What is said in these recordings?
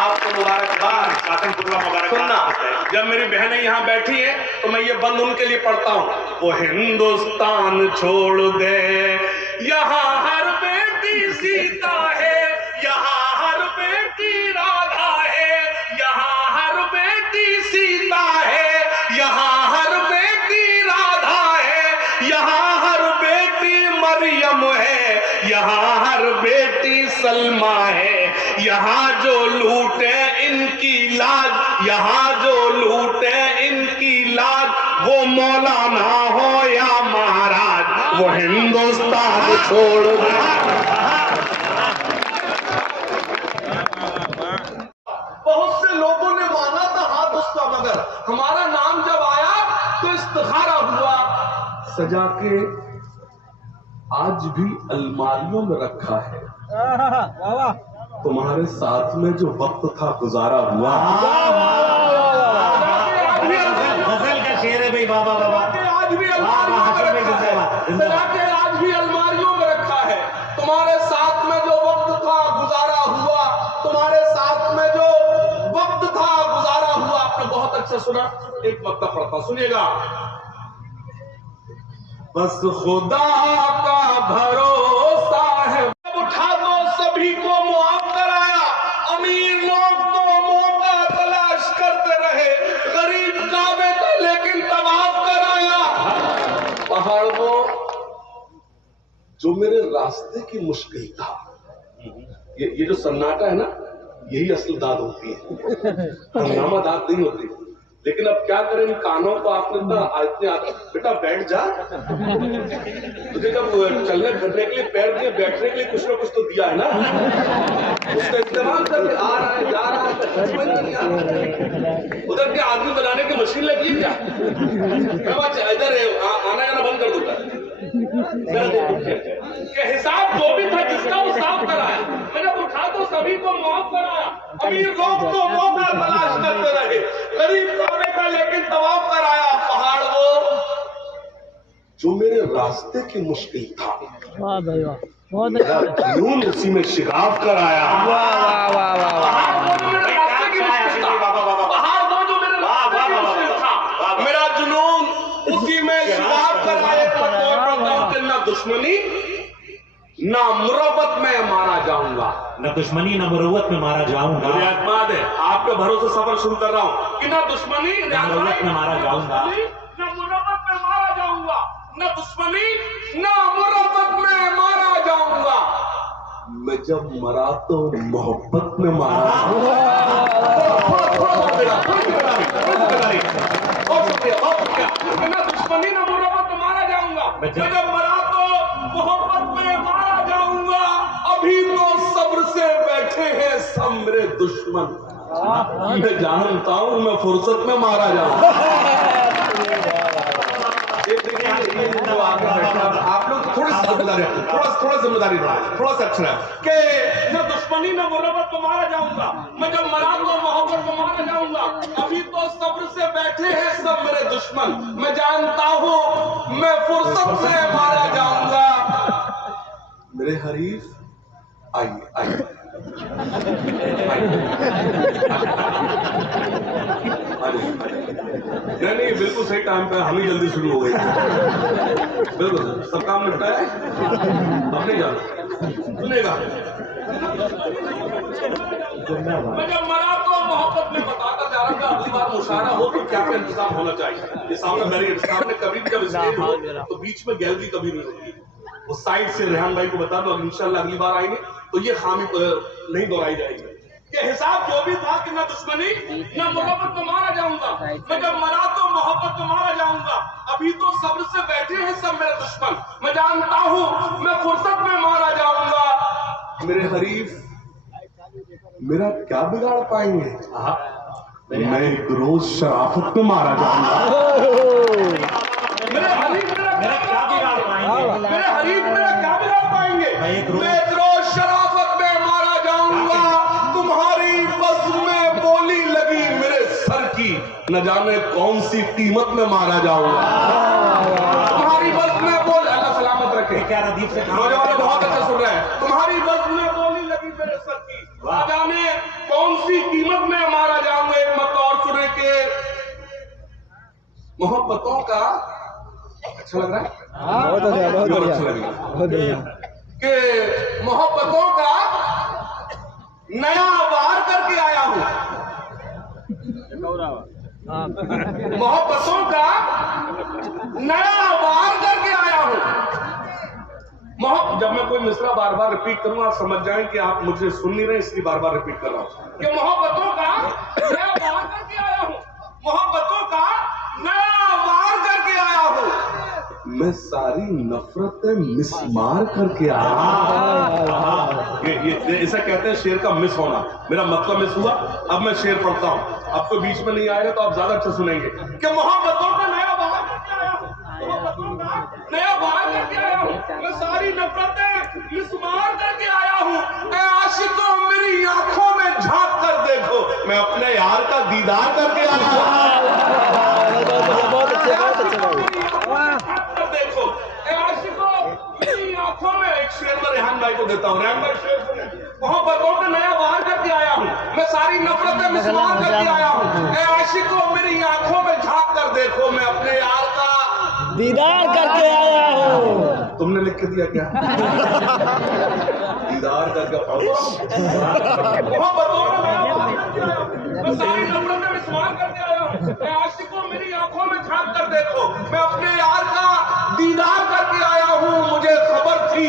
आपको मुबारकबाद। सुनना, जब मेरी बहनें यहाँ बैठी हैं तो मैं ये बंद उनके लिए पढ़ता हूँ। वो हिंदुस्तान छोड़ दे, यहाँ हर बेटी सीता है, यहाँ हर बेटी राधा है, यहाँ हर बेटी सीता है, यहाँ हर बेटी राधा है, यहाँ हर बेटी मरियम है, यहाँ हर बेटी सलमा है। यहाँ जो लूटे इनकी लाज, यहाँ जो लूटे इनकी लाज, वो मौलाना हो या महाराज, वो हिंदुस्तान छोड़ दे। बहुत से लोगों ने माना था हाथ उसका, मगर हमारा नाम जब आया तो इस्तिखारा हुआ। सजा के आज भी अलमारियों में रखा है, तुम्हारे साथ में जो वक्त था गुजारा हुआ। गजल का शेर है भाई, बाबा बाबा। आज भी अलमारियों में रखा है, तुम्हारे साथ में जो वक्त था गुजारा हुआ, तुम्हारे साथ में जो वक्त था गुजारा हुआ। आपने बहुत अच्छा सुना, एक वक्त पढ़ता सुनिएगा। बस खुदा का भरोसा है, उठा दो सभी को मुआफ कराया। अमीर लोग तो मौका तलाश करते रहे, गरीब काबे का लेकिन तवाफ कराया। पहाड़ वो जो मेरे रास्ते की मुश्किल था, ये जो सन्नाटा है ना, यही असली दाद होती है, हंगामा दाद नहीं होती। लेकिन अब क्या करें, इन कानों को आपने इतने बेटा बैठ जा, तुझे जब चलने फिरने के लिए पैर दिए, बैठने के लिए कुछ ना कुछ तो दिया है ना, उसका इस्तेमाल करके आ रहा है, जा रहा है। उधर के आदमी बनाने की मशीन लगी है क्या? इधर आना जाना बंद कर दूंगा। हिसाब जो भी था जिसका वो साफ कराया, मैंने उठा तो सभी को माफ कराया। अमीर लोग तो मौका तलाश करते रहे, गरीब काबे का लेकिन तवाफ कराया। पहाड़ वो जो मेरे रास्ते की मुश्किल था, वाह भाई वाह, बहुत जुनून उसी में शिगाफ कराया। वाह वाह वाह वाह। पहाड़ वो जो मेरे रास्ते की मुश्किल था, मेरा जुनून उसी में शिगाफ कराए। ना दुश्मनी ना मुरब्बत में मारा जाऊंगा, न दुश्मनी न मुरव्वत में मारा जाऊंगा। मुझे एतमाद है, आपके भरोसे सफर शुरू कर रहा हूं कि ना दुश्मनी न मुरव्वत में मारा जाऊंगा, न मुरब्बत में मारा जाऊंगा, न दुश्मनी न मुरब्बत में मारा जाऊंगा। मैं जब मरा तो मोहब्बत में मारा। न दुश्मनी न मुरब्बत में मारा जाऊंगा, मैं जब मरा तो मोहब्बत में मारा जाऊंगा। अभी तो सब्र से बैठे हैं सब मेरे दुश्मन, मैं जानता हूं मैं फुर्सत में मारा जाऊंगा। आप लोग थोड़ी जिम्मेदारी, थोड़ा जिम्मेदारी थोड़ा सा अच्छा है कि न दुश्मनी न मुरब्बत में मारा जाऊंगा, मैं जब मरा तो मोहब्बत में मारा जाऊंगा। अभी तो सब्र से बैठे हैं सब मेरे दुश्मन, मैं जानता हूं मैं फुर्सत से मारा जाऊंगा। मेरे हरीफ आइए आइए, नहीं बिल्कुल सही टाइम पे, हम ही जल्दी शुरू हो गई। बिल्कुल सब काम निपटाया, अब नहीं जाना सुनेगा। मैं जब मरा तो मोहब्बत में बताता जा रहा था, अगली बार मुशायरा हो तो क्या क्या इंतजाम होना चाहिए। ये सामने बैरियर, सामने कभी भी जब स्टेज हो तो बीच में गैलरी कभी नहीं होती, वो साइड से रेहान भाई को बता दो, इंशाल्लाह अगली बार आएंगे तो ये खामी नहीं दोहराई जाएगी। कि हिसाब जो भी था कि न दुश्मनी न मोहब्बत को मारा जाऊंगा, मैं जब मरा तो मोहब्बत को मारा जाऊंगा। अभी तो सब्र से बैठे हैं सब मेरे दुश्मन, मैं जानता हूं मैं फुर्सत में मारा जाऊंगा। मेरे हरीफ मेरा क्या बिगाड़ पाएंगे, मैं एक रोज शराफत में मारा जाऊंगा। मेरे हरीफ मेरा क्या बिगाड़ पाएंगे, मेरे हरीफ मेरा क्या बिगाड़ पाएंगे, मैं एक रोज शराफत में मारा जाऊंगा। तुम्हारी बज़्म में बोली लगी मेरे सर की, न जाने कौन सी कीमत में मारा जाऊंगा। तुम्हारी बज़्म में बोल, अल्लाह सलामत रखे। क्या रदीफ से नौजवान बहुत अच्छा सुन रहे हैं। तुम्हारी बज़्म में बोली लगी मेरे सर की, न जाने कौन सी मोहब्बतों का अच्छा लग रहा है, बहुत अच्छा, बहुत और बढ़िया, अच्छा लगेगा बहुत बढ़िया। कि मोहब्बतों का नया वार करके आया हूं, मोहब्बतों का नया वार करके आया हूं। जब मैं कोई मिसरा बार बार रिपीट करूंगा आप समझ जाएं कि आप मुझे सुन नहीं रहे, इसलिए बार बार रिपीट कर रहा हूं कि मोहब्बतों का नया वार करके आया हूं, मोहब्बतों का नया वार करके आया हूं। मैं सारी नफरतें मिसमार करके आया हूं। ये ऐसा कहते हैं शेर का मिस होना। मेरा मतलब मिस हुआ, अब मैं शेर पढ़ता हूं, आपको बीच में नहीं आएगा तो आप ज्यादा अच्छा सुनेंगे कि मोहब्बतों का नया वार करके आया हूं, मोहब्बतों का नया वार करके आया हूं। मैं सारी नफरतें मिसमार करके आया हूं। ऐ आशिकों मेरी आंखों में झांक कर देखो, मैं अपने यार का दीदार करके आया हूं। बहुत अच्छे, बहुत अच्छे भाई। देखो ऐ आशिकों मेरी आंखों में, एक शेर में रेहान भाई को देता हूं। रेहान भाई शेर सुने, मोहब्बतों का नया वार करके आया हूं, मैं सारी नफरतें मिसमार करके आया हूं। ऐ आशिकों मेरी आंखों में झांक कर देखो, मैं अपने यार का दीदार करके आया हूँ। तुमने लिख के दिया क्या? दीदार करके मोहब्बतों का नया वार करके आया हूं, मैं सारी नफरतें मिसमार करके आया हूं। ऐ आशिकों मेरी आंखों में झांक कर देखो, मैं अपने यार का दीदार करके आया हूं। मुझे खबर थी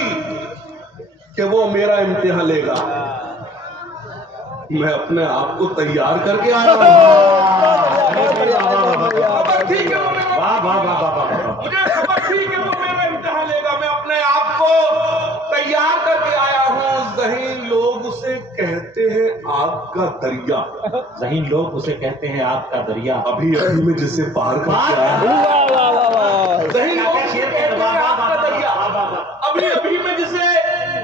कि वो मेरा इम्तिहान लेगा, मैं अपने आप को तैयार करके आया हूं। खबर थी कि वो मेरा, वाह वाह वाह वाह वाह। मुझे खबर थी कि वो मेरा इम्तिहान लेगा, मैं अपने आप को तैयार करके आया हूं। ज़हीन लोग उसे कहते हैं आग का दरिया, ज़हीन लोग उसे कहते हैं आग का दरिया। अभी अभी में जिसे पार करके आया हूं। वाह वाह वाह वाह। ज़हीन लोग उसे कहते हैं आग का दरिया, अभी अभी में जिसे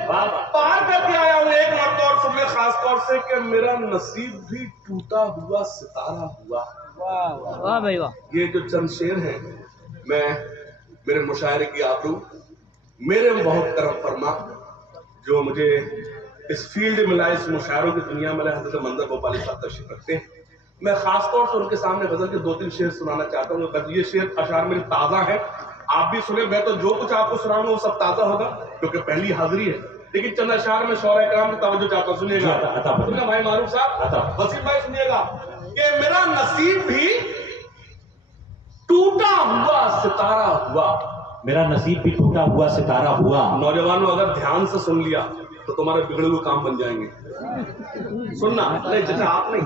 पार करके आया हूं। एक मर्द और सुन ले खास तौर से कि मेरा नसीब भी टूटा हुआ सितारा हुआ। वाह भाई वाह। ये जो चंद शेर हैं, मैं मेरे मुशायरे की आबरू मेरे में बहुत करम फरमा जो मुझे इस फील्ड में लाए, इस मुशायरों की दुनिया में लाए हज़रत मंजर भोपाली साहब तशरीफ रखते हैं। मैं खास तौर से उनके सामने गजल के 2-3 शेर सुनाना चाहता हूँ। ये शेर अशार मेरे ताज़ा है, आप भी सुने। मैं तो जो कुछ आपको सुनाऊंगा वो सब ताज़ा होगा क्योंकि पहली हाजिरी है, लेकिन चंद अशार में शौरा कराम की तवज्जो चाहता हूं। सुनिएगा भाई मारूफ साहब, वसीम भाई सुनिएगा कि मेरा नसीब भी टूटा हुआ सितारा हुआ, मेरा नसीब भी टूटा हुआ सितारा हुआ। नौजवानों अगर ध्यान से सुन लिया तो तुम्हारे बिगड़े हुए काम बन जाएंगे। सुनना नहीं चाचा, आप नहीं,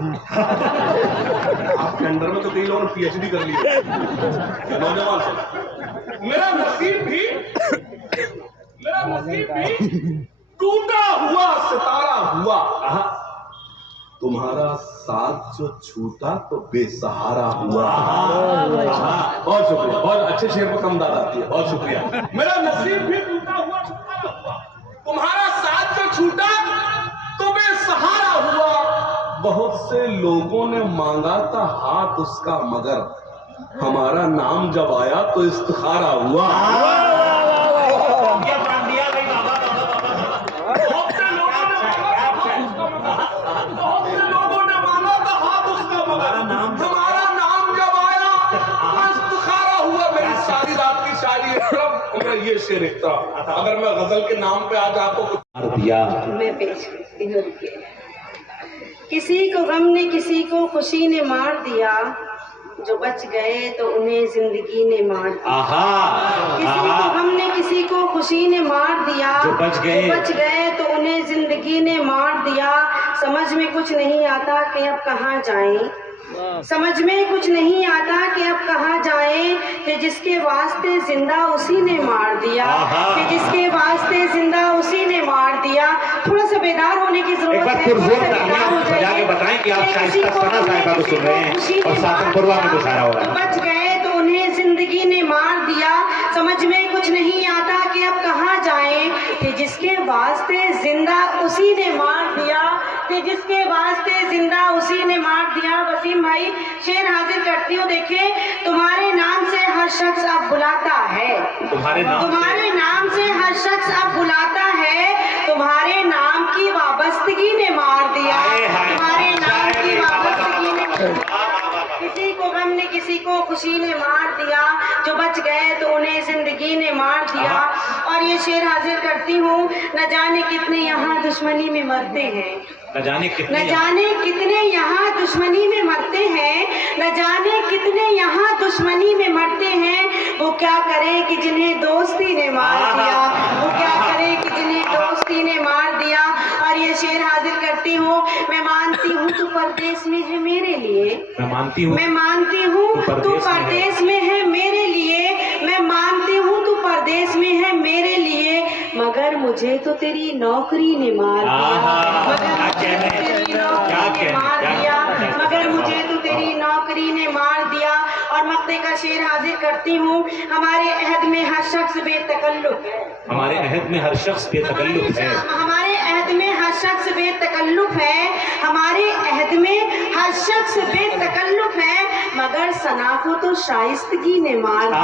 आपके अंडर में तो कई लोगों ने PhD कर ली है। नौजवान से मेरा नसीब भी टूटा हुआ सितारा हुआ, तुम्हारा साथ जो छूटा तो बेसहारा हुआ। बहुत शुक्रिया, बहुत अच्छे शेर पर कम दाद आती है, बहुत शुक्रिया। मेरा नसीब भी टूटा हुआ सितारा हुआ, तुम्हारा साथ जो छूटा तो बेसहारा हुआ। बहुत से लोगों ने मांगा था हाथ उसका, मगर हमारा नाम जब आया तो इस्तिखारा हुआ। ये शेर एक था, अगर मैं गजल के नाम पे आज आपको दिया, मैं पेश करती हूँ। किसी को गम ने किसी को खुशी ने मार दिया, जो बच गए तो उन्हें जिंदगी ने मार दिया। किसी को गम ने किसी को खुशी ने मार दिया, जो बच गए तो उन्हें जिंदगी ने मार दिया। समझ में कुछ नहीं आता कि अब कहाँ जाएं, समझ में कुछ नहीं आता कि अब कहाँ जाएं, कि जिसके वास्ते जिंदा उसी ने मार दिया, कि जिसके वास्ते जिंदा उसी ने मार दिया। थोड़ा सा बेदार होने की जरूरत है, बताएं कि आप शाइस्ता सना साहिबा को सुन रहे हैं और सातनपुरवा में मुशायरा हो रहा है। बच गए तो उन्हें जिंदगी ने मार दिया, समझ में कुछ नहीं आता कि अब कहाँ जाएं, कि जिसके वास्ते जिंदा उसी ने मार दिया, कि जिसके वास्ते जिंदा उसी ने मार दिया। वसीम भाई शेर हाजिर करती हूँ। देखें, तुम्हारे नाम से हर शख्स अब बुलाता है, तुम्हारे नाम से हर शख्स अब बुलाता है, तुम्हारे नाम की वाबस्तगी ने मार दिया, तुम्हारे नाम की वाबस्तगी ने। किसी को गम ने किसी को खुशी ने मार दिया, जो बच गए तो उन्हें जिंदगी ने मार दिया। और ये शेर हाजिर करती हूँ, न जाने कितने यहाँ दुश्मनी में मरते हैं, न जाने न जाने कितने यहाँ दुश्मनी में मरते हैं, न जाने कितने यहाँ दुश्मनी में मरते हैं। वो क्या करे कि जिन्हें दोस्ती ने मार दिया, वो क्या करे कि जिन्हें दोस्ती ने मार दिया। और ये शेर हाजिर करती हूँ, मैं मानती हूँ तू परदेश में है मेरे लिए, मैं मानती हूँ, मैं मानती हूँ तू परदेश में है मेरे लिए, मैं मानती हूँ तू परदेश में है मेरे लिए, मगर मुझे तो तेरी नौकरी ने मार दिया, मगर मुझे तो तेरी नौकरी ने मार दिया। और मक्ते का शेर हाजिर करती हूँ, हमारे अहद में हर शख्स बेतकल्लुफ है, हमारे अहद में हर शख्स बेतकल्लुफ है, हमारे अहद में हर शख्स बेतकल्लुफ है, हमारे अहद में हर शख्स बेतकल्लुफ है, मगर सना को तो शाइस्तगी ने मार दिया,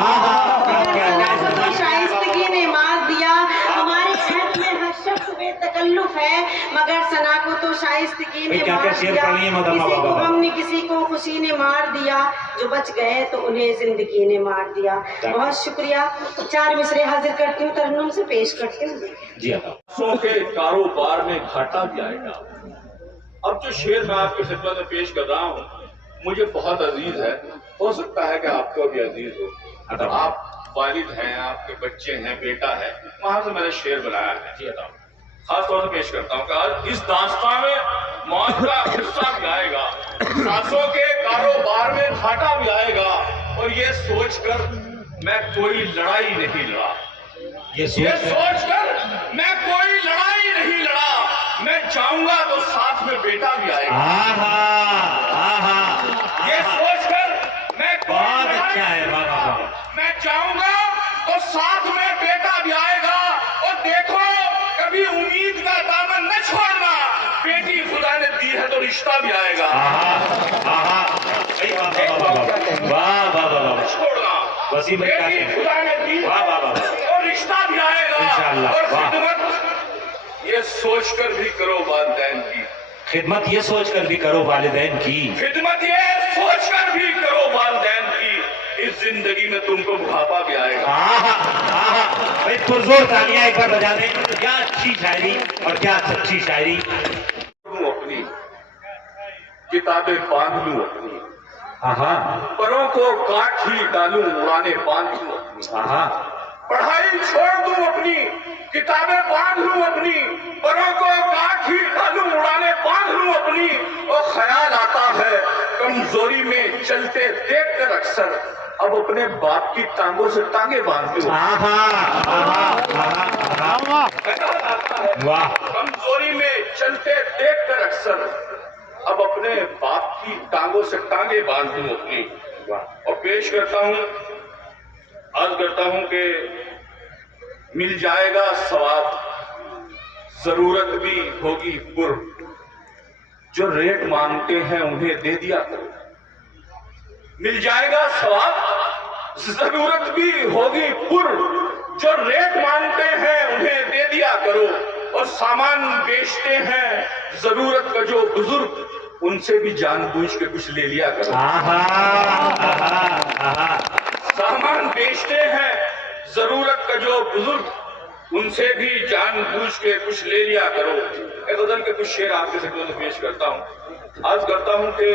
मगर सना को तो शाइस्तगी ने मार दिया। हमारे अहद में हर शख्स बेतकल्लुफ है, मगर सना को तो शाइस्तगी ने मार दिया। हमने किसी को खुशी ने मार दिया, जो बच गए तो उन्हें जिंदगी ने मार दिया। बहुत शुक्रिया। 4 मिसरे हाजिर करती हूँ, तरन्नुम से पेश करती हूँ। जी सो के कारोबार में घाटा भी आएगा। अब जो शेर मैं आपके खिदमत में पेश कर रहा हूँ, मुझे बहुत अजीज है, हो सकता है कि आपको भी अजीज हो। आप वालिद हैं, आपके बच्चे हैं, बेटा है, वहां से मैंने शेर बनाया है। जी खास तौर से पेश करता हूँ कि आज इस दास्तान में मौत का हिस्सा भी आएगा, सांसों के कारोबार में घाटा भी आएगा, और ये सोचकर मैं कोई लड़ाई नहीं लड़ा, ये सोचकर मैं कोई लड़ाई नहीं लड़ा, मैं जाऊंगा तो साथ में बेटा भी आएगा। ये सोचकर मैं बहुत अच्छा है, मैं जाऊंगा तो साथ में बेटा भी आएगा। और देखो, कभी उम्मीद का दामन न छोड़ना, बेटी खुदा ने दी है तो रिश्ता भी आएगा। छोड़ना, बेटी खुदा ने दी और रिश्ता भी आएगा। और खिदमत ये सोचकर भी करो वालिदैन की, खिदमत ये सोचकर भी करो वालिदैन की, खिदमत ये सोचकर भी करो वालिदैन की, इस जिंदगी में तुमको बुढ़ापा भी आएगा। भाई पुरजोर तालियां एक बार बजा दें। क्या अच्छी शायरी और क्या सच्ची शायरी। अपनी किताबें बांध लूं अपनी, परों को काट ही डालूं उड़ाने बांध लूं अपनी, पढ़ाई छोड़ दूं अपनी, किताबें बांध लूं अपनी, परों को काट ही डालूं उड़ाने बांध लूं अपनी। और ख्याल आता है कमजोरी में चलते देखकर अक्सर, अब अपने बाप की टांगों से टांगे बांधते हो। वाह, कमजोरी में चलते देखकर अक्सर, अब अपने बाप की टांगों से टांगे बांधते हो अपनी। और पेश करता हूं, अर्ज करता हूं कि मिल जाएगा सवाब, जरूरत भी होगी पुर, जो रेट मांगते हैं उन्हें दे दिया करो। मिल जाएगा सवाब, जरूरत भी होगी पुर, जो रेट मांगते हैं उन्हें दे दिया करो। और सामान बेचते हैं जरूरत का जो बुजुर्ग, उनसे भी जानबूझ के कुछ ले लिया करो। सामान बेचते हैं जरूरत का जो बुजुर्ग, उनसे भी जानबूझ के कुछ ले लिया करो। एक गजल के कुछ शेर आपके सामने पेश करता हूं। आज करता हूं कि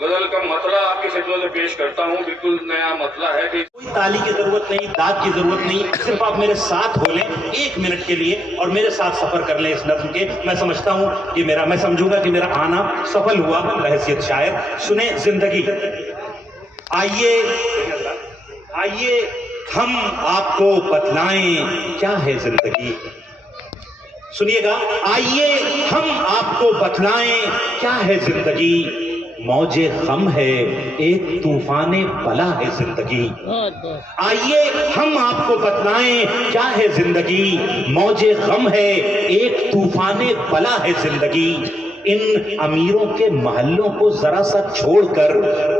गजल का मतला आपके सामने में पेश करता हूं। बिल्कुल नया मतला है कि कोई ताली की जरूरत नहीं, दाद की जरूरत नहीं, सिर्फ आप मेरे साथ हो लें 1 मिनट के लिए और मेरे साथ सफर कर लें इस नज़्म के। मैं समझता हूं कि मैं समझूंगा कि मेरा आना सफल हुआ बहैसियत शायर। सुने जिंदगी, आइए हम आपको बतलाएं क्या है जिंदगी। सुनिएगा, आइए हम आपको बतलाएं क्या है जिंदगी। मौजे गम है एक तूफाने बला है जिंदगी। आइए हम आपको बतलाएं क्या है जिंदगी। मौजे गम है एक तूफाने बला है जिंदगी। इन अमीरों के महलों को जरा सा छोड़कर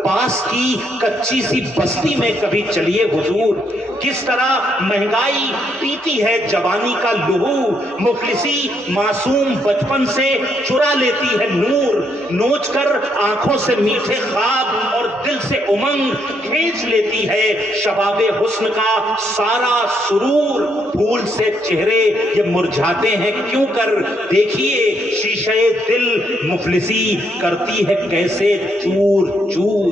पास की कच्ची सी बस्ती में कभी चलिए हुजूर, किस तरह महंगाई पीती है जवानी का लहू, मुफलिसी मासूम बचपन से चुरा लेती है नूर, नोच कर आंखों से मीठे ख्वाब और दिल से उमंग खींच लेती है शबाबे हुस्न का सारा सुरूर। फूल से चेहरे ये मुरझाते हैं क्यों कर, देखिए शीशे दिल मुफलिसी करती है कैसे चूर चूर।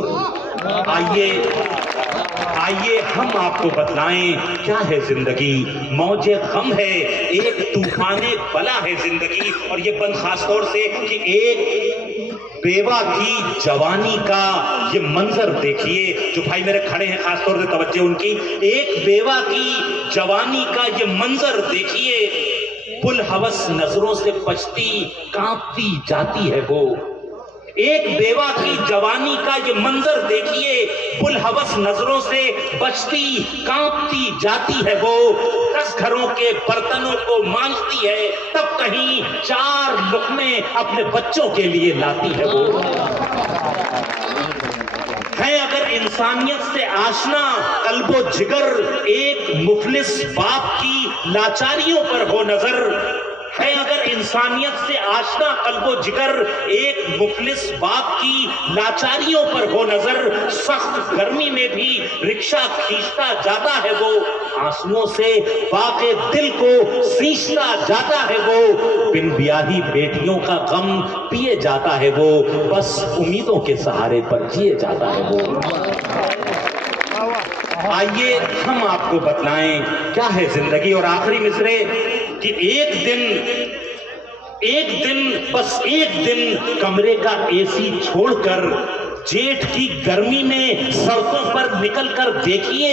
आइए हम आपको बतलाएं क्या है जिंदगी, मौजे गम है एक तूफाने बला है जिंदगी। और ये बंद खास तौर से कि एक बेवा की जवानी का ये मंजर देखिए, जो भाई मेरे खड़े हैं खास तौर से तवज्जो उनकी, एक बेवा की जवानी का ये मंजर देखिए, पुल हवस नजरों से बचती कांपती जाती है वो। एक बेवा की जवानी का ये मंजर देखिए, पुल हवस नजरों से बचती कांपती जाती है वो। 10 घरों के बर्तनों को मांजती है तब कहीं 4 लुक़्मे अपने बच्चों के लिए लाती है वो। है अगर इंसानियत से आशना कल्बो जिगर, एक मुफलिस बाप की लाचारियों पर हो नजर। है अगर इंसानियत से आशना कल्बो जिगर, एक मुफलिस बाप की लाचारियों पर हो नजर। सख्त गर्मी में भी रिक्शा खींचता जाता है वो, आंसुओं से बाके दिल को सींचता जाता है वो। बिन ब्याही बेटियों का गम पिए जाता है वो, बस उम्मीदों के सहारे पर जिए जाता है वो। आइए हम आपको बतलाएं क्या है जिंदगी। और आखिरी मिसरे कि बस एक दिन कमरे का एसी छोड़कर जेठ की गर्मी में सड़कों पर निकलकर देखिए,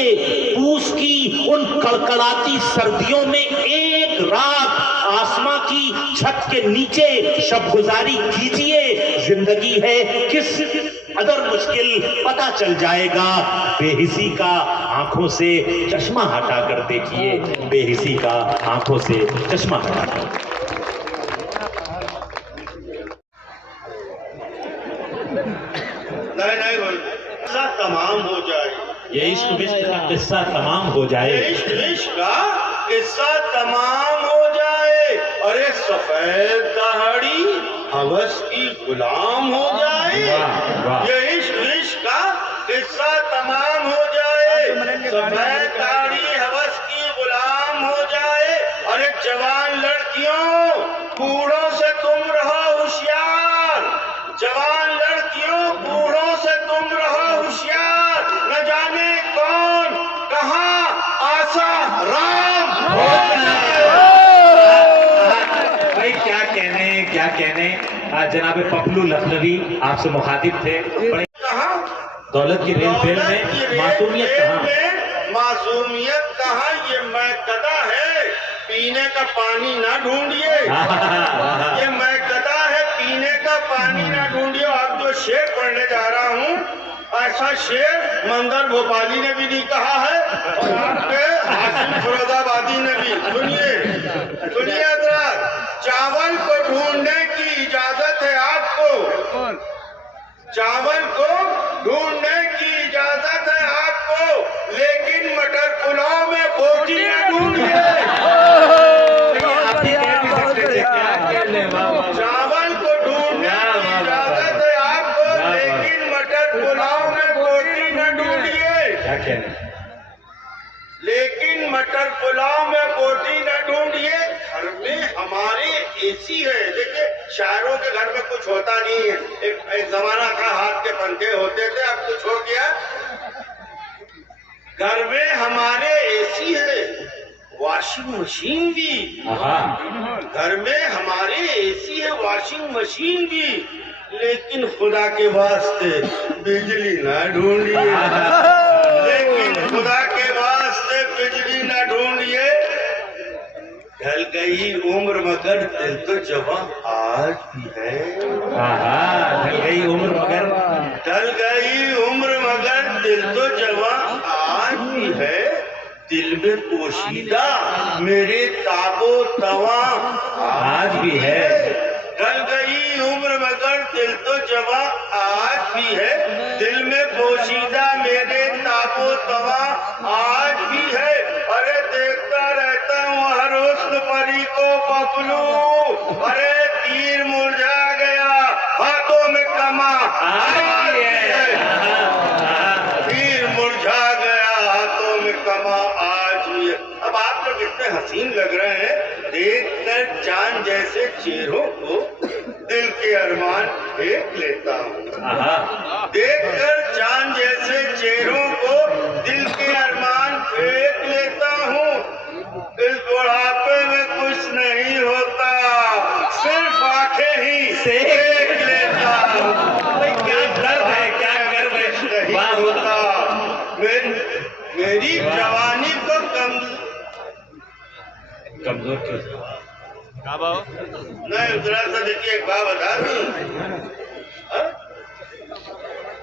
पूस की उन कड़कड़ाती सर्दियों में एक रात आसमां की छत के नीचे शब गुजारी कीजिए। जिंदगी है किस अदर मुश्किल पता चल जाएगा, बेहिसी का आंखों से चश्मा हटाकर देखिए, बेहिसी का आंखों से चश्मा हटाकर। नहीं किस्सा तमाम हो जाए, ये इश्क विश्क का किस्सा तमाम हो जाए, इश्क विश्क का किस्सा तमाम हो जाए। अरे सफेद दहाड़ी हवस की गुलाम हो जाए, ये इश्क विश्क का किस्सा तमाम हो जाए। सफेद दाढ़ी हवस की गुलाम हो जाए। अरे जवान लड़कियों बूढ़ों से तुम रहो होशियार, जवान लड़कियों बूढ़ों से तुम रहो होशियार, न जाने कौन कहां आसा राम हो जाए। भाई क्या कहने जनाब पपलू लखनवी आपसे मुखातिब थे। कहां दौलत की रेल फेल में मासूमियत कहां, मासूमियत कहां, ये मैं कदा है पीने का पानी ना ढूंढिए, ये मैं कदा है पीने का पानी ना ढूंढिए। अब जो शेर पढ़ने जा रहा हूँ ऐसा शेर मंगल भोपाली ने भी नहीं कहा है और आपके हाशिम फिरोजाबादी ने भी। सुनिए हजरात, चावल को ढूंढने की इजाजत है आपको, चावल को ढूंढने की इजाजत है आपको, लेकिन मटर पुलाव में बोटी न ढूंढिए। चावल को ढूंढने की इजाजत है आपको, लेकिन मटर पुलाव में बोटी न ढूंढिए, लेकिन मटर पुलाव में बोटी न ढूंढिए। घर में हमारे एसी है। देखिए शायरों के घर में कुछ होता नहीं है, एक जमाना था हाथ के पंखे होते थे, अब कुछ हो गया। घर में हमारे एसी है, वॉशिंग मशीन भी, घर में हमारे एसी है, वॉशिंग मशीन भी, लेकिन खुदा के वास्ते बिजली ना ढूंढिए, लेकिन खुदा के वास्ते बिजली ना ढूंढिए। ढल गई उम्र मगर दिल तो जवां आज भी है, ढल गई उम्र मगर, ढल गई उम्र मगर दिल तो जवां आज भी है, दिल में पोशीदा मेरे ताबो तवा आज भी है। ढल गई उम्र जवा आज भी है, दिल में पोशीदा मेरे ताबो तवा आज भी है। अरे देखता रहता हूँ हर हुस्न परी को बबलू, अरे तीर मुरझा गया हाथों में कमा आज भी है, तीर मुरझा गया हाथों में कमा आज भी है। अब आप लोग इतने हसीन लग रहे हैं, देखकर चांद जैसे चेहरों को दिल के अरमान फेंक लेता हूँ, देखकर चांद जैसे चेहरों को दिल के अरमान फेंक लेता हूँ। इस बुढ़ापे में कुछ नहीं होता, सिर्फ आंखें ही सेक लेता हूँ। क्या दर्द है, क्या गर्व है, नहीं होता। मेरी जवानी को कमजोर क्यों? नहीं जरा सा देखिए, एक बात बता दूं।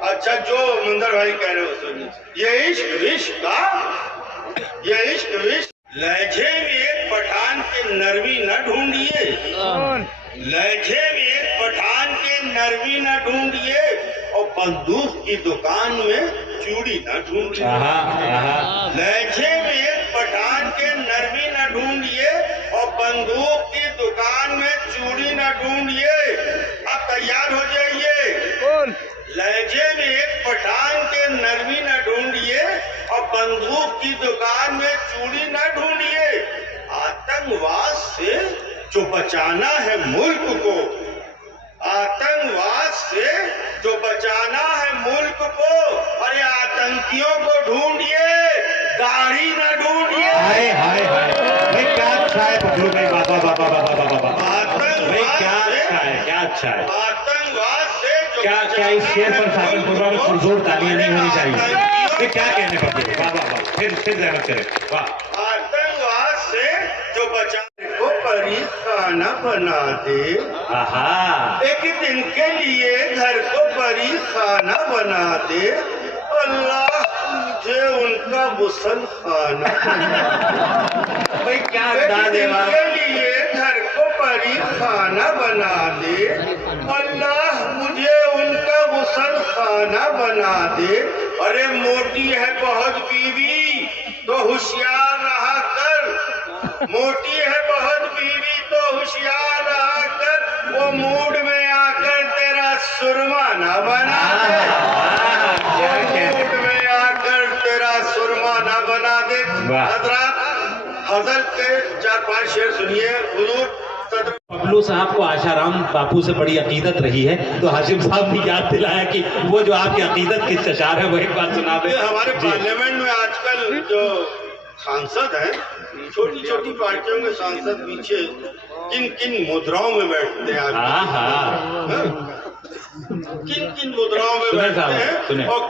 अच्छा, जो मंदर भाई कह रहे हो सुनिए, ये इश्क विश्क का, ये इश्क विश्क लहजे में एक पठान के नरवी न ढूंढिए, लहजे में एक पठान के नरवी न ढूंढिए, और बंदूक की दुकान में चूड़ी न ढूंढिए। लहजे में एक पठान के नरवी न ढूंढिए, और बंदूक की दुकान में चूड़ी न ढूंढिए। अब तैयार हो जाइए। लहजे में एक पठान के नरमी न ढूंढिए, और बंदूक की दुकान में चूड़ी न ढूंढिए। आतंकवाद से जो बचाना है मुल्क को, आतंकवाद से जो बचाना है मुल्क को, अरे आतंकियों को ढूंढिए, दाढ़ी न ढूंढिए। हाय हाय हाय, क्या अच्छा है बबलू भाई, बाबा बाबा बाबा बाबा, आतंकवाद क्या अच्छा है, क्या अच्छा है। आतंकवाद से क्या क्या इस शेर पर शासन में पुरजोर तालियां नहीं होनी चाहिए? ये क्या कहने बबलू, वाह वाह वाह, फिर रहमत करे, वाह। आतंकवाद से जो बचाने को परी खाना बना दे, एक दिन के लिए घर को परी खाना बना दे, अल्लाह मुझे उनका गुसल खाना भाई क्या एक दिन के लिए घर को परी खाना बना दे, अल्लाह मुझे उनका गुसल खाना बना दे। अरे मोटी है बहुत बीवी तो होशियार रहा कर, मोटी है बहुत बीवी तो होशियार रहा कर, वो मूड में आकर तेरा सुरमा ना बना दे, मूड में आकर तेरा सुरमा ना बना दे। हजरत हजरत के 4-5 शेर सुनिए। हुजूर बबलू साहब को आशाराम बापू से बड़ी अकीदत रही है, तो हाशिम साहब ने याद दिलाया कि वो जो आपकी अकीदत के इस्तिशार है वो एक बात सुना दे। हमारे पार्लियामेंट में आजकल जो सांसद हैं, छोटी छोटी पार्टियों के सांसद पीछे किन किन मुद्राओं में बैठते हैं, किन किन मुद्राओं में बैठते हैं, और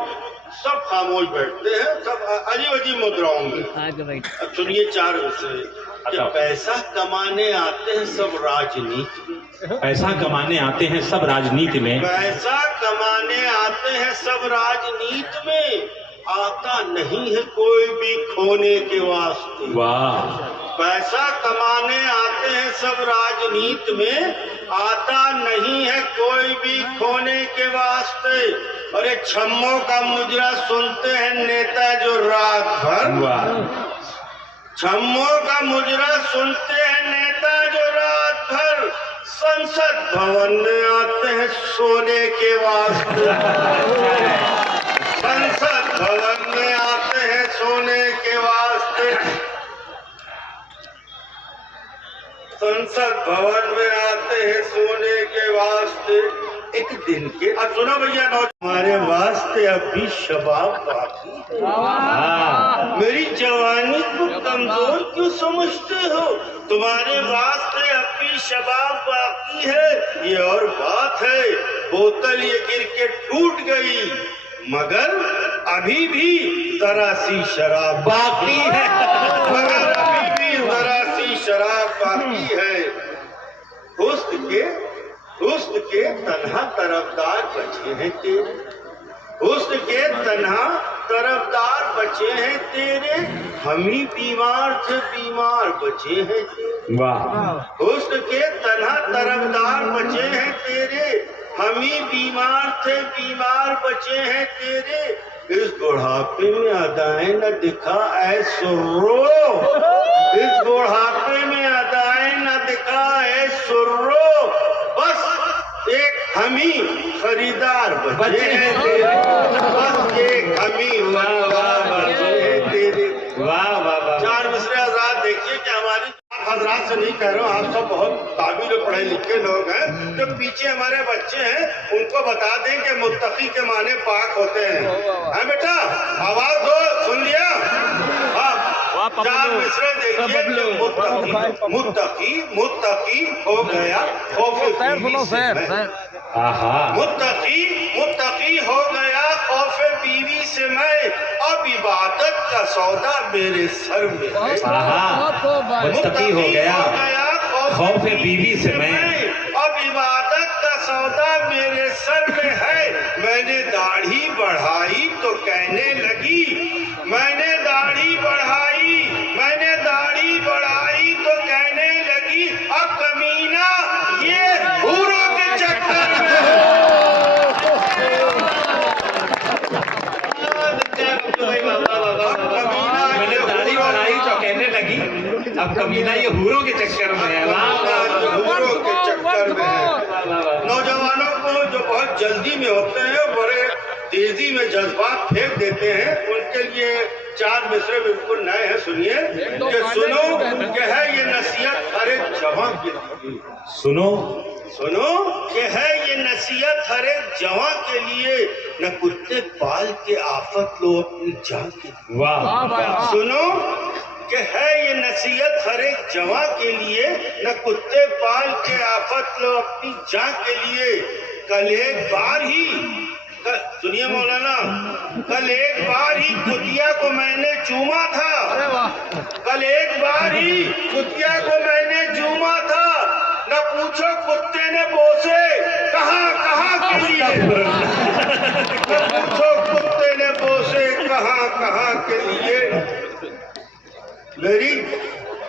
सब खामोश बैठते हैं, सब अजीब अजीब मुद्राओं में। अब सुनिए 4 विषय। पैसा कमाने आते हैं सब राजनीति में, पैसा कमाने आते हैं सब राजनीति में, पैसा कमाने आते हैं सब राजनीति में, आता नहीं है कोई भी खोने के वास्ते। वाह। पैसा कमाने आते हैं सब राजनीति में, आता नहीं है कोई भी खोने के वास्ते। अरे छम्मों का मुजरा सुनते हैं नेता जो रात भर, छम्मों का मुजरा सुनते हैं नेता जो रात भर, संसद भवन में आते हैं सोने के वास्ते, संसद भवन में आते हैं सोने के वास्ते, संसद भवन में आते हैं सोने के वास्ते। एक दिन के अब सुनो भैया, हमारे वास्ते अभी शबाब बाकी है, मेरी जवानी को कमजोर क्यों समझते हो, तुम्हारे वास्ते अभी शबाब बाकी है। ये और बात है, बोतल ये गिर के टूट गई, मगर अभी भी जरा सी शराब बाकी है, मगर अभी भी जरा सी शराब बाकी है। हुस्न के तन्हा तरफदार बचे हैं तेरे, हुस्न के तन्हा तरफदार बचे हैं तेरे, हम ही बीमार थे बीमार बचे हैं तेरे। वाह। हुस्न के तन्हा तरफदार बचे हैं तेरे, हम ही बीमार थे, बीमार बचे हैं तेरे। इस बुढ़ापे में अदाएं न दिखा ऐ सुर्रो, इस बुढ़ापे में अदाएं न दिखा ऐ सुर्रो। बस एक हम ही खरीदार बचे हैं तेरे, बस एक हम ही बचे हैं तेरे। वाह वाह वाह। चार मिसरे आजाद देखिए कि हमारी हजरात से नहीं कह रहा हूँ, आप सब बहुत काबिल और पढ़े लिखे लोग हैं। जो पीछे हमारे बच्चे हैं उनको बता दें कि मुत्तकी के माने पाक होते हैं। हाँ बेटा, आवाज दो, सुन लिया? हाँ, चार मिसरे देखिए कि मुत्तकी मुत्तकी हो गया मुत्तकी हो गया खौफ बीवी से मैं, अब इबादत का सौदा मेरे सर में है। मुत्तकी हो गया खौफ बीवी से मैं, अब इबादत का सौदा मेरे सर में है। मैंने दाढ़ी बढ़ाई तो कहने लगी, मैंने दाढ़ी बढ़ाई, मैंने दाढ़ी बढ़ाई तो कहने लगी, अब कमीना ये हूरों के चक्कर में मैंने दाढ़ी बढ़ाई तो कहने लगी, अब कमीना ये हूरों के चक्कर में है। हूरों के चक्कर में है। नौजवानों को जो बहुत जल्दी में होते हैं, बड़े तेजी में जज्बात फेंक देते हैं, उनके लिए चार मिसरे बिल्कुल नए हैं। सुनिए कि सुनो कि है ये नसीहत हर एक जवान के लिए, सुनो सुनो कि है ये नसीहत हर एक जवां के लिए, न कुत्ते पाल के आफत लो अपनी जान के लिए। वाह। सुनो कि है ये नसीहत हर एक जवां के लिए, न कुत्ते पाल के आफत लो अपनी जान के लिए। कल एक बार ही सुनिए मौलाना, कल एक बार ही कुतिया को मैंने चूमा था, कल एक बार ही कुतिया को मैंने चूमा था। न पूछो कुत्ते ने बोसे कहाँ कहाँ के लिए, न पूछो कुत्ते ने बोसे कहाँ कहाँ के लिए।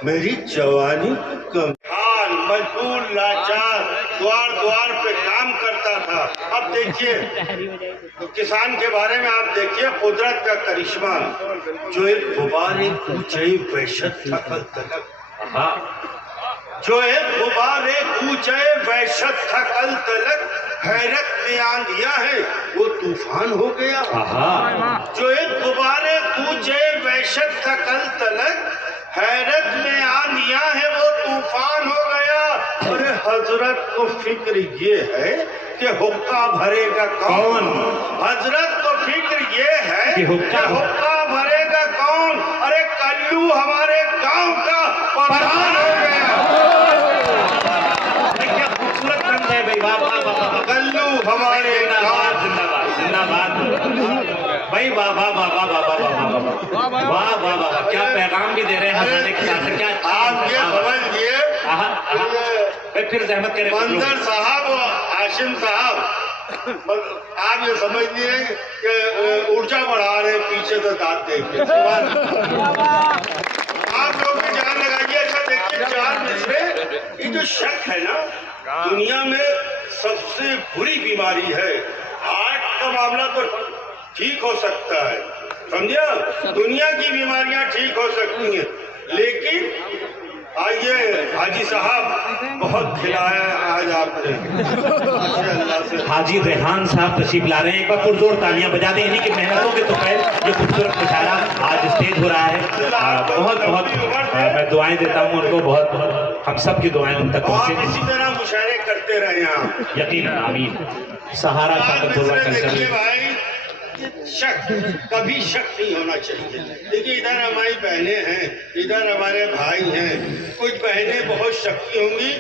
मेरी जवानी कमहाल मजबूर लाचार द्वार द्वार पे काम करता था। अब देखिए तो किसान के बारे में आप देखिए कुदरत का करिश्मा, जो एक गुब्बारे कूचे वहशत था कल तलक, जो एक गुब्बारे कूचे वहशत था कल तलक, हैरत में आंधिया है वो तूफान हो गया। जो एक गुब्बारे कूचे वहशत था कल तलक, हैरत में आंधिया है वो तूफान हो गया। अरे हजरत को फिक्र ये है कि हुक्का भरेगा कौन, हजरत को फिक्र ये है कि हुक्का भरेगा कौन। अरे कल्लू हमारे गांव का प्रधान हो गया। क्या खूबसूरत रंग है भाई। कल्लू हमारे गांव, जिंदाबाद जिंदाबाद भाई। वाह वाह वाह वाह वाह वाह वाह वाह वाह वाह। क्या पैगाम भी दे रहे हैं हमारे साथ। क्या आप ये समझिए, फिर जहमत करें मंजर साहब और हाशिम साहब, आप ये समझिए कि ऊर्जा बढ़ा रहे हैं पीछे से दांत देख के। आप लोग भी जान लगाइए। अच्छा देखिए चार मिसरे, ये जो शक है ना, दुनिया में सबसे बुरी बीमारी है। हार्ट का मामला तो ठीक हो सकता है, समझिया, दुनिया की बीमारियां ठीक हो सकती हैं, लेकिन आइए हाजी साहब, बहुत खिलाया आज आपने। अल्लाह से हाजी रेहान साहब तशरीफ ला रहे हैं। एक बार पुरजोर तालियां बजा दें। इन्हीं की मेहनतों के तो पहले ये खूबसूरत मुशायरा आज स्टेज हो रहा है। बहुत बहुत मैं दुआएं देता हूँ उनको, बहुत बहुत हम सब की दुआएं उन तक आप पहुँचे। इसी तरह मुशायरे करते रहे आप। यकीनन, आमीन। सहारा देखिए भाई, शक कभी शक नहीं होना चाहिए। देखिए इधर हमारी बहनें हैं, इधर हमारे भाई हैं। कुछ बहनें बहुत शक्की होंगी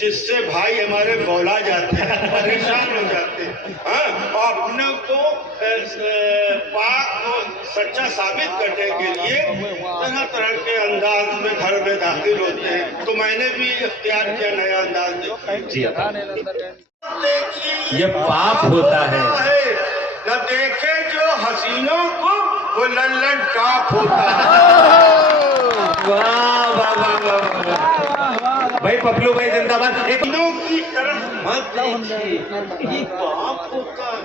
जिससे भाई हमारे बौला जाते हैं, परेशान हो जाते हैं। हाँ, और अपने को पाक को सच्चा साबित करने के लिए तरह तरह के अंदाज में घर में दाखिल होते हैं। तो मैंने भी इख्तियार किया नया अंदाज। जी, ये पाप होता है। न देखे जो हसीनों को वो लल्लन टाप होता है। वाह वाह वाह वाह। भाई पपलू भाई जिंदाबाद। एक तीनों की तरफ मत देखिए, पाप होता है।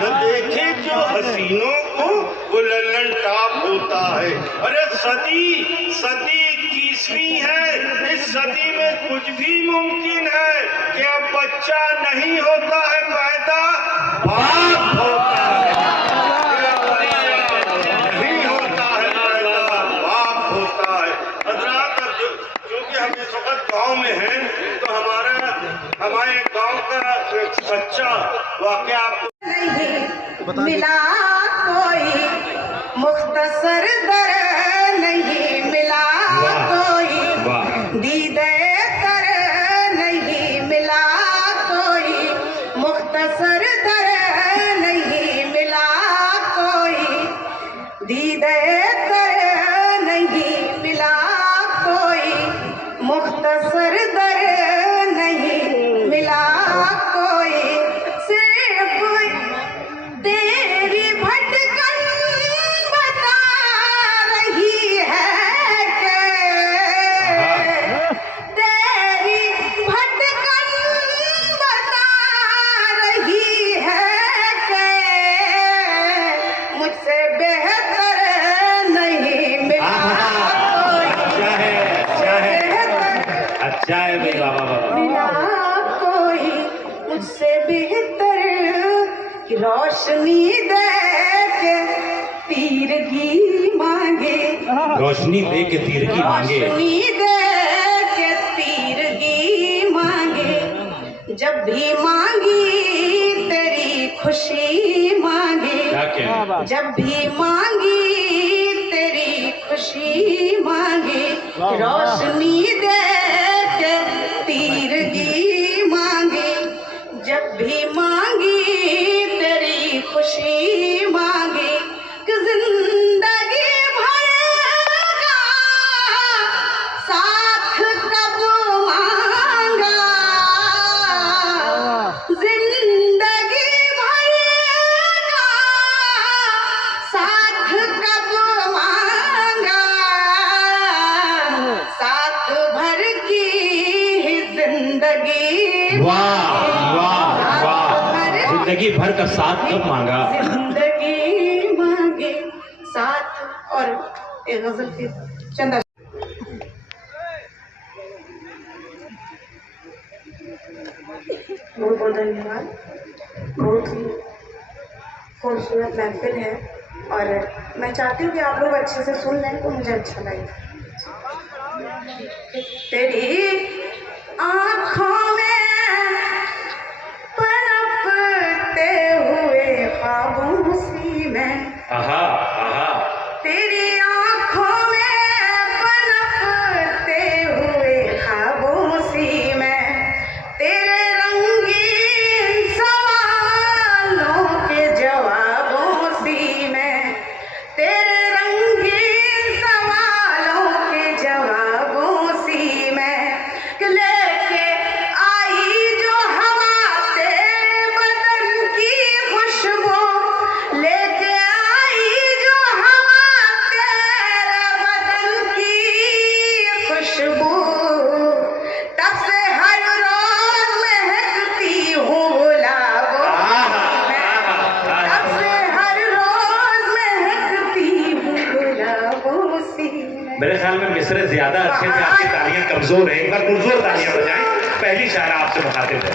न देखे जो हसीनों को वो लल्लन टाप होता है। अरे सदी 21वीं है, इस सदी में कुछ भी मुमकिन है कि अब बच्चा नहीं होता है पैदा, बाप होता है। नहीं होता है पैदा, बाप होता है। हजरात, क्योंकि हम इस वक्त गाँव में हैं तो हमारे गांव का सच्चा वाकया आपको नहीं मिला कोई मुख्तसर दर नहीं मिला कोई दीदे कर नहीं मिला कोई मुख्तसर दर नहीं मिला कोई दीदे कर नहीं मिला कोई मुख्तसर दर नहीं मिला कोई सिर्फ तेरी भटकन बता रही है कि तेरी भटकन बता रही है कि मुझसे बेहतर नहीं मिला अच्छा है भाई, बाबा बाबा मिला कोई मुझसे बेहतर कि रोशनी दे के तीरगी मांगे, रोशनी दे के तीरगी मांगे, रोशनी दे के तीरगी मांगे, जब भी मांगी तेरी खुशी मांगे, क्या कहना? जब भी मांगी तेरी खुशी मांगे, रोशनी दे के तीरगी मांगे, जब भी मांगी तेरी खुशी मांगे, कि जिंदगी भर का साथ कब मांगा, जिंदगी भर का साथ कब मांगा, साथ भर की ही जिंदगी, वाह वाह वाह, जिंदगी भर का साथ कब मांगा, जिंदगी मांगे साथ। और एक गजल थी चंदा, बहुत बहुत धन्यवाद। बहुत ही खूबसूरत महफिल है और मैं चाहती हूँ कि आप लोग अच्छे से सुन लें तो मुझे अच्छा लगेगा। तेरी आँखों में पनपते हुए ख्वाबों सी में, आहा आहा, तेरी आँखों में पनपते हुए ख्वाबों सी में, तेरे रंगीन सवालों के जवाबों सी में, तेरे रंगीन सवालों के जवाबों सी में, लेके आई जो हवा तेरे बदन की खुशबू, लेके आई जो हवा तेरे बदन की खुशबू, तब से हर रोज महकती हूँ गुलाबों में, तब से हर रोज महकती हूँ गुलाबों सी में। मेरे ख्याल में मिसरे ज्यादा अच्छे थे, आपकी तालियां कमजोर है, एक बार पुरजोर तालियां बजाएं। पहली शायरा आपसे मुखातिब है।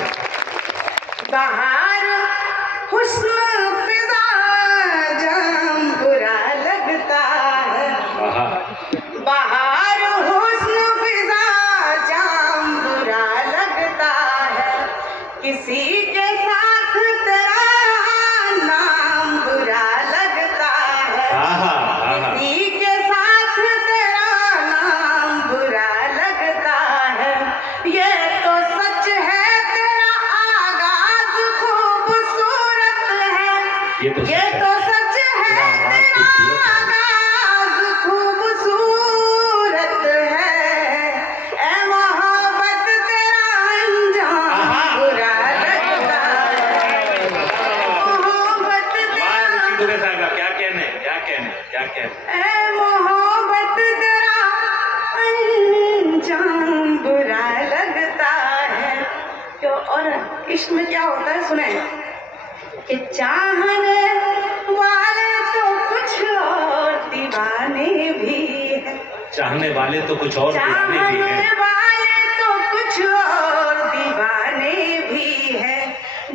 बाहर हुस्न फिजा जाम बुरा लगता है, आहा, बाहर हुस्न फिजा जाम बुरा लगता है, किसी के साथ तेरा नाम बुरा लगता है, आहा आहा, किसी के साथ तेरा नाम बुरा लगता है, ये तो सच है तेरा आगाज खूबसूरत है, ये तो सच है तेरा आगाज खूबसूरत है, ए मोहब्बत तेरा अंजाम बुरा लगता है, मोहब्बत वाह तेरा, रुचि दुबे साहिबा, क्या कहने क्या कहने क्या कहने। ए मोहब्बत तेरा अंजाम बुरा इश्क में क्या होता है सुने कि चाहने वाले तो कुछ और दीवाने भी है, चाहने वाले तो कुछ और दीवाने भी चाहने हैं। वाले तो कुछ और दीवाने भी है,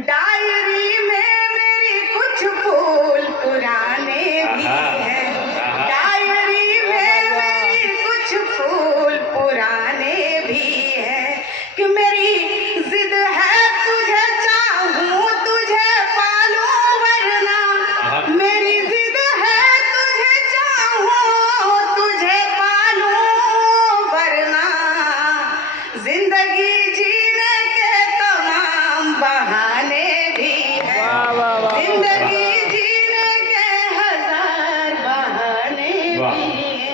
डायरी में मेरी कुछ फूल पुराने भी है, डायरी में मेरी कुछ फूल पुराने भी है, कि मेरी जिद है तुझे चाहूं तुझे पालूं वरना, मेरी जिद है तुझे चाहूं तुझे पालूं वरना, जिंदगी जीने के तमाम बहाने भी है, जिंदगी जीने के हजार बहाने भी है।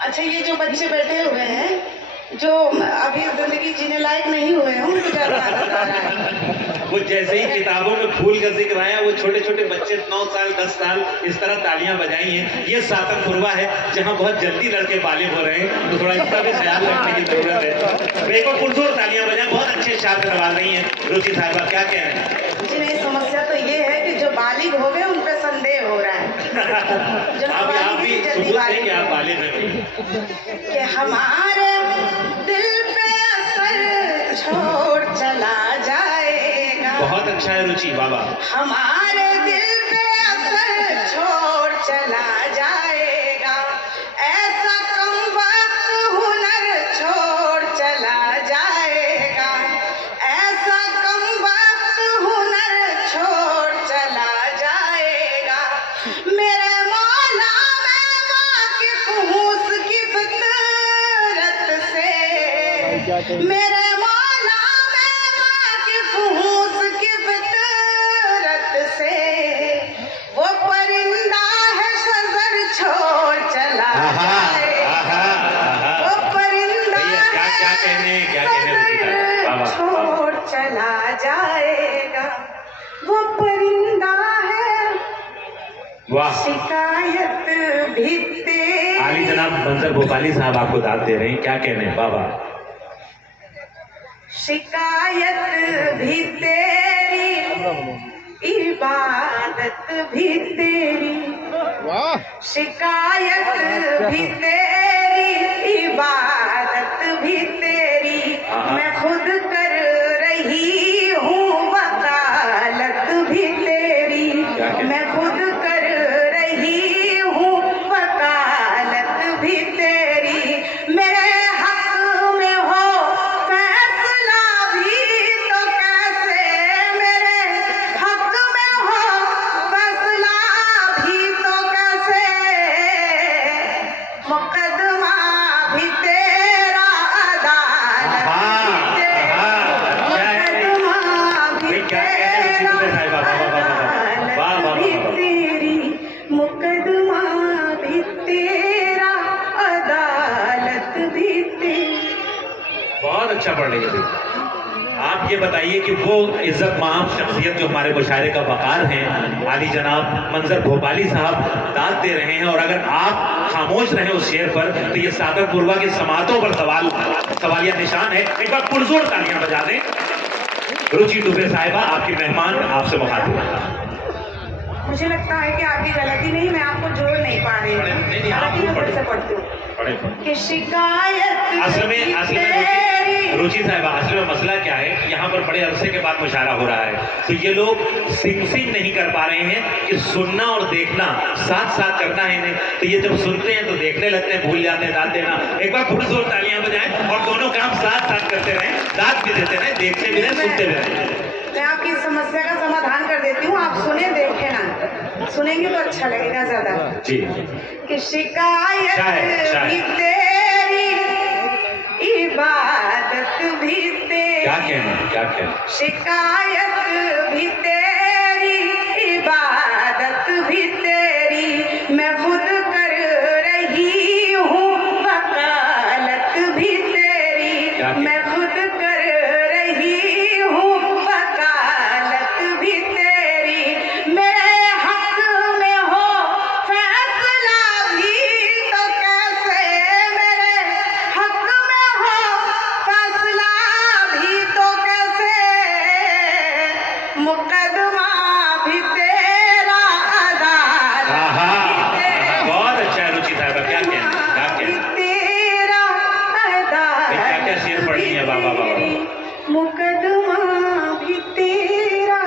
अच्छा ये जो बच्चे बैठे हुए हैं जो अभी जिंदगी जीने लायक नहीं हुए हैं उनको क्या आदत आ रहा है? वो जैसे ही किताबों में फूल का जिक्र आया, वो छोटे छोटे बच्चे 9 साल 10 साल इस तरह तालियां बजाई हैं। ये सातनपुरवा है जहां बहुत जल्दी लड़के बालिग हो रहे हैं, तो थोड़ा इसका भी ख्याल रखने की जरूरत है। एक और पुरजोर तालियां बजाएं, बहुत अच्छे शायर नवाज रही हैं रुचि साहिबा, क्या कह रहे हैं? जी नहीं, समस्या तो ये है कि जो बालिग हो गए उन पे संदेह हो रहा है। जो आप नाबालिग भी हैं, जल्दी सबूत बालिग दें कि आप बालिग हैं। कि हमारे दिल पे असर छोड़ चला जाएगा, बहुत अच्छा है रुचि बाबा। हमारे दिल पे असर छोड़ चला जाएगा, ऐसा कम वक्त हुनर छोड़ चला जाएगा, ऐसा कम वक्त हुनर छोड़ चला जाएगा, मेरे मौला मैं वाकिफ हूँ उसकी फितरत से, मेरे मौला मैं वाकिफ हूँ उसकी फितरत से, वो परिंदा है शजर छोड़ चला जाएगा, वो परिंदा क्या क्या कहने क्या कहने रुचि साहिबा, वाह, वाह, छोड़ चला जाएगा, वो परिंदा है वाह। शिकायत भी तेरी। आली जनाब मंजर भोपाली साहब आपको दाद दे रहे हैं, क्या कहने हैं बाबा? शिकायत भी तेरी, इबादत भी तेरी, शिकायत भी तेरी, इबादत भी तेरी, मैं खुद कर रही हूँ वकालत भी तेरी, मैं खुद कर रही हूँ वकालत भी तेरी, मेरे हक में हो फैसला भी तो कैसे, मेरे हक में हो फैसला भी तो कैसे, मुकदमा भी तेरा अदालत भी तेरा, मुकदमा भी तेरा अदालत भी तेरी, मुकदमा भी तेरा अदालत भी तेरी। बहुत अच्छा पढ़ रही है बेटी। आप ये बताइए कि वो इज्जत माम शख्सियत जो हमारे मुशायरे का वकार हैं, आली जनाब मंजर भोपाली साहब दाद दे रहे हैं, और अगर आप खामोश रहे उस शेर पर तो ये सातनपुरवा की समातों पर सवालिया निशान है। एक बार पुरजोर तालियां बजा दें। रुचि दुबे साहिबा आपकी मेहमान आपसे मुखातिब। मुझे लगता है कि आपकी गलती नहीं, मैं आपको जोड़ नहीं पा रही हूँ, गलती मैं फिर से पढ़ती हूँ कि शिकायत असल में रुचि साहिबा, असल में मसला क्या है कि यहाँ पर बड़े अरसे के बाद मुशायरा हो रहा है, तो ये लोग सिंग नहीं कर पा रहे हैं कि सुनना और देखना साथ साथ करना है इन्हें, तो ये जब सुनते हैं तो देखने लगते हैं, भूल जाते हैं दाद देना। एक बार पुरजोर तालियां बजाएं और दोनों काम साथ साथ करते रहें, दाद भी देते रहें, देखते भी रहें, सुनते भी रहें। मैं आपकी समस्या का समाधान कर देती हूँ, आप सुने देखे ना, सुनेंगे तो अच्छा लगेगा ज्यादा। जी कि शिकायत भी तेरी, इबादत भी तेरी, क्या कहना शिकायत भी तेरी, इबादत भी तेरी, मैं खुद कर रही हूँ वकालत भी तेरी, मैं खुद कर रही हूँ वकालत भी तेरी, मेरे हक में हो फैसला भी तो कैसे, मेरे हक में हो फैसला भी तो कैसे, मुकदमा भी तेरा आधार बहुत अच्छा है रुचि साहब, क्या कहना, क्या कहना, तेरा आधार क्या क्या शेर पढ़नी है बाबा बाबा। मुकदमा भी तेरा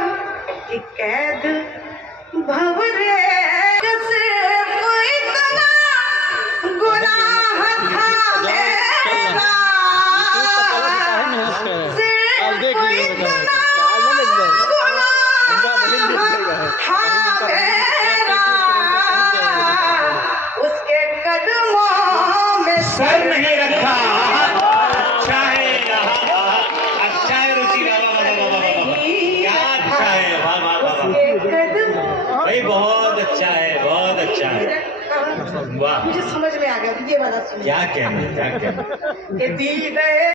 कैद भवरे गुनाह था मेरा अब देख लीजिए था मेरा उसके कदमों में सर नहीं रखा। अच्छा है, अच्छा है रुचि बाबा बाबा बाबा बाबा, क्या अच्छा है, वाह वाह वाह वाह भाई, बहुत अच्छा है, बहुत अच्छा है, वाह। मुझे समझ में आ गया, ये वाला सुनिए। क्या कहना, क्या कहना। कि दी गए